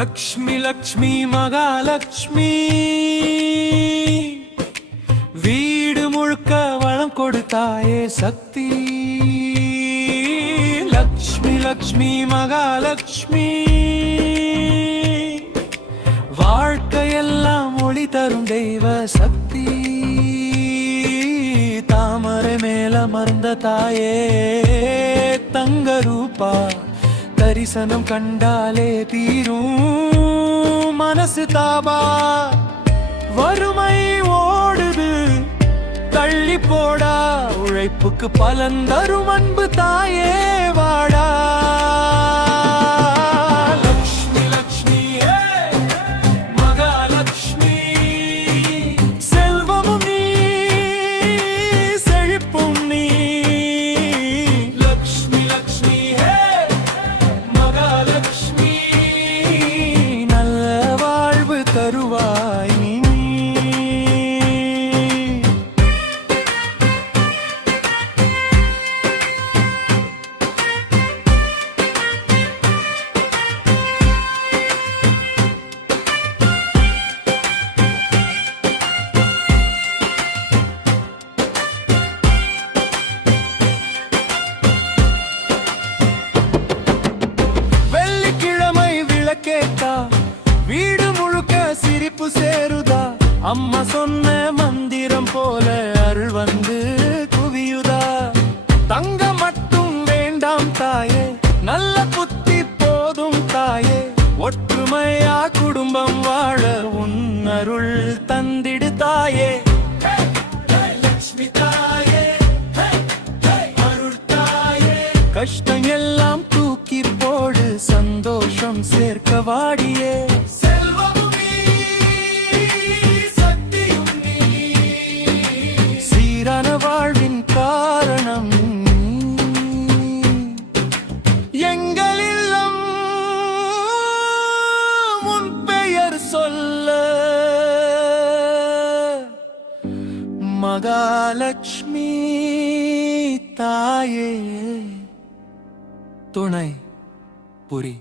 லக்ஷ்மி லக்ஷ்மி மகாலட்சுமி வீடு முழுக்க வளம் கொடுத்தாயே சக்தி. லக்ஷ்மி லக்ஷ்மி மகாலட்சுமி வாழ்க்கையெல்லாம் ஒளி தரும் தெய்வ சக்தி. தாமரை மேல மறந்த தாயே தங்க ரூபா தரிசனம் கண்டாலே தீரும் மனசு தாபா. வறுமை ஓடுது தள்ளி போடா உழைப்புக்கு பலன் தரும் அன்பு தாயே வாடா. தருவாய் நீ. வெள்ளிக்கிழமை விளக்கேற்றா வீடு முழுக்க சிரிப்பு சேருதா. அம்மா சொன்ன மந்திரம் போல அருள் வந்து குவியுதா. தங்கம் மட்டும் வேண்டாம் தாயே நல்ல புத்தி போதும் தாயே. ஒற்றுமையா குடும்பம் வாழ உன் அருள் தந்திடு தாயே. லட்சுமி தாயே அருள் தாயே. கஷ்டம் எல்லாம் தூக்கி போடு சந்தோஷம் சேர்க்க வாடியே. சீரான வாழ்வின் காரணம் எங்கள் இல்லம் உன் பெயர் சொல்ல. மகாலட்சுமி தாயே துணை புரி.